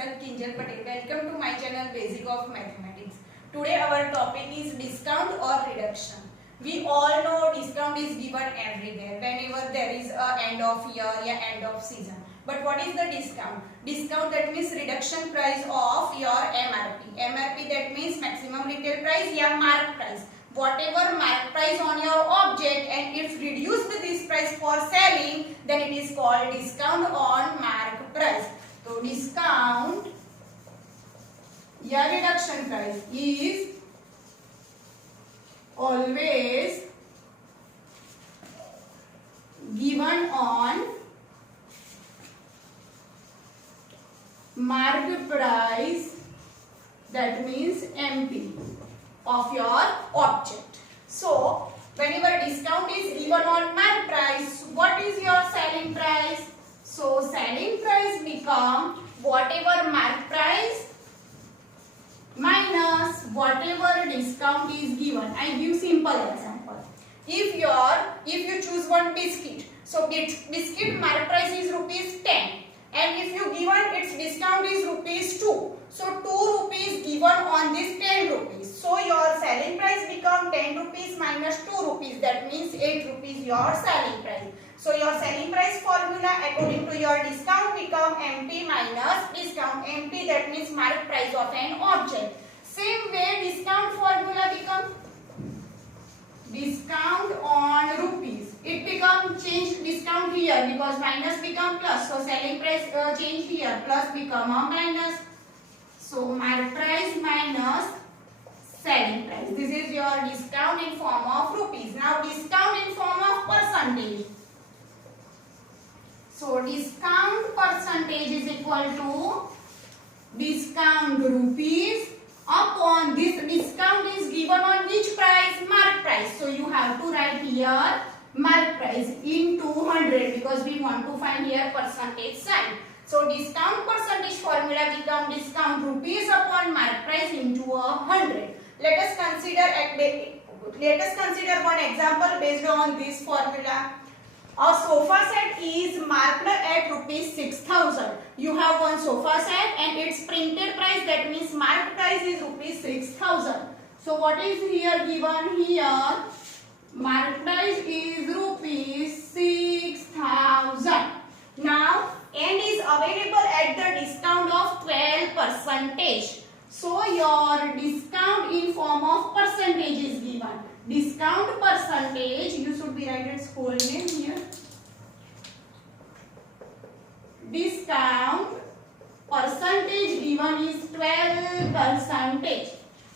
myself Kinjal Patel. Welcome to my channel Basic of Mathematics. Today our topic is discount or reduction. We all know discount is given everywhere whenever there is a end of year or end of season. But what is the discount? Discount, that means reduction price of your MRP. MRP, that means maximum retail price or mark price. Whatever mark price on your object, and if reduced this price for selling, then it is called discount on mark price. So discount or reduction price is always given on mark price, that means MP of your object. So whenever discount is given on mark price, what is your selling price? So selling price become whatever mark price minus whatever discount is given. I give simple example. If you choose one biscuit, so biscuit mark price is rupees 10, and if you given its discount is rupees 2, so 2 rupees given on this 10 rupees. So your selling price become 10 rupees minus 2 rupees, that means 8 rupees your selling price. So your selling price formula according to your discount become MP minus discount. MP, that means mark price of an object. Same way discount formula become discount on rupees. It become change discount here because minus become plus. So selling price change here, plus become a minus. So mark price minus selling price. This is your discount in form of rupees. Now discount in form of percentage. So discount percentage is equal to discount rupees upon this discount is given on which price? Mark price. So you have to write here mark price into 100 because we want to find here percentage sign. So discount percentage formula become discount rupees upon mark price into 100. Let us consider one example based on this formula. A sofa set is marked at rupees 6,000. You have one sofa set and its printed price, that means marked price is rupees 6,000. So what is here given here? Marked price is rupees 6,000. Now and is available at the discount of 12%. So your discount in form of percentage is given. Discount percentage, you should be write its whole name here. Discount percentage given is 12%.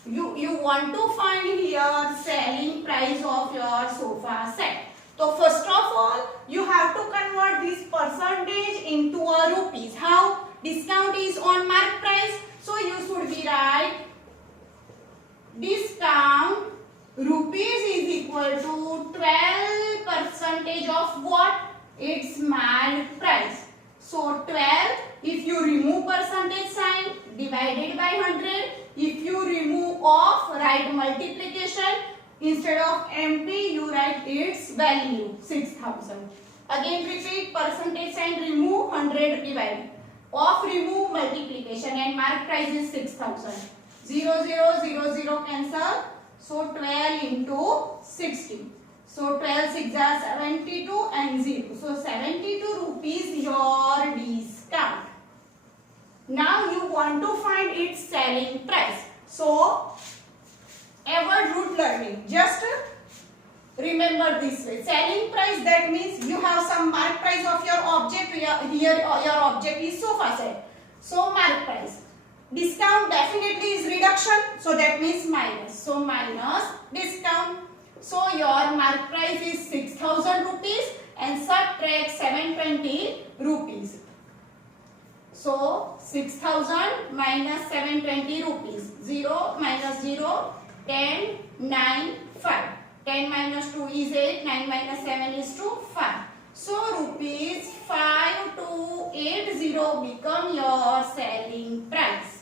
You want to find here selling price of your sofa set. So first of all, you have to convert this percentage into a rupees. How? Discount is on mark price. So you should be write discount rupees is equal to 12% of what? Its mark price. So 12, if you remove percentage sign, divided by 100. If you remove off, write multiplication. Instead of MP, you write its value 6,000. Again repeat, percentage sign remove, 100 divide. Off remove, multiplication, and mark price is 6,000. 0, 0, 0, 0 cancel. So 12 into 60. So 12 6 are 72 and 0. So 72 rupees your discount. Now you want to find its selling price. So avoid root learning. Just remember this way. Selling price, that means you have some mark price of your object. Here your object is sofa set. So mark price. Discount definitely is reduction. So that means minus. So minus discount. So your mark price is 6,000 rupees and subtract 720 rupees. So 6,000 minus 720 rupees. 0 minus 0, 10, 9, 5. 10 minus 2 is 8, 9 minus 7 is 2, 5. So rupees 5280 become your selling price.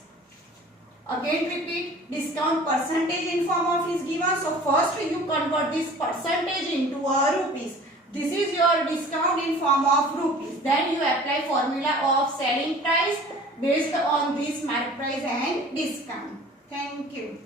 Again repeat, discount percentage in form of is given. So first you convert this percentage into a rupees. This is your discount in form of rupees. Then you apply formula of selling price based on this mark price and discount. Thank you.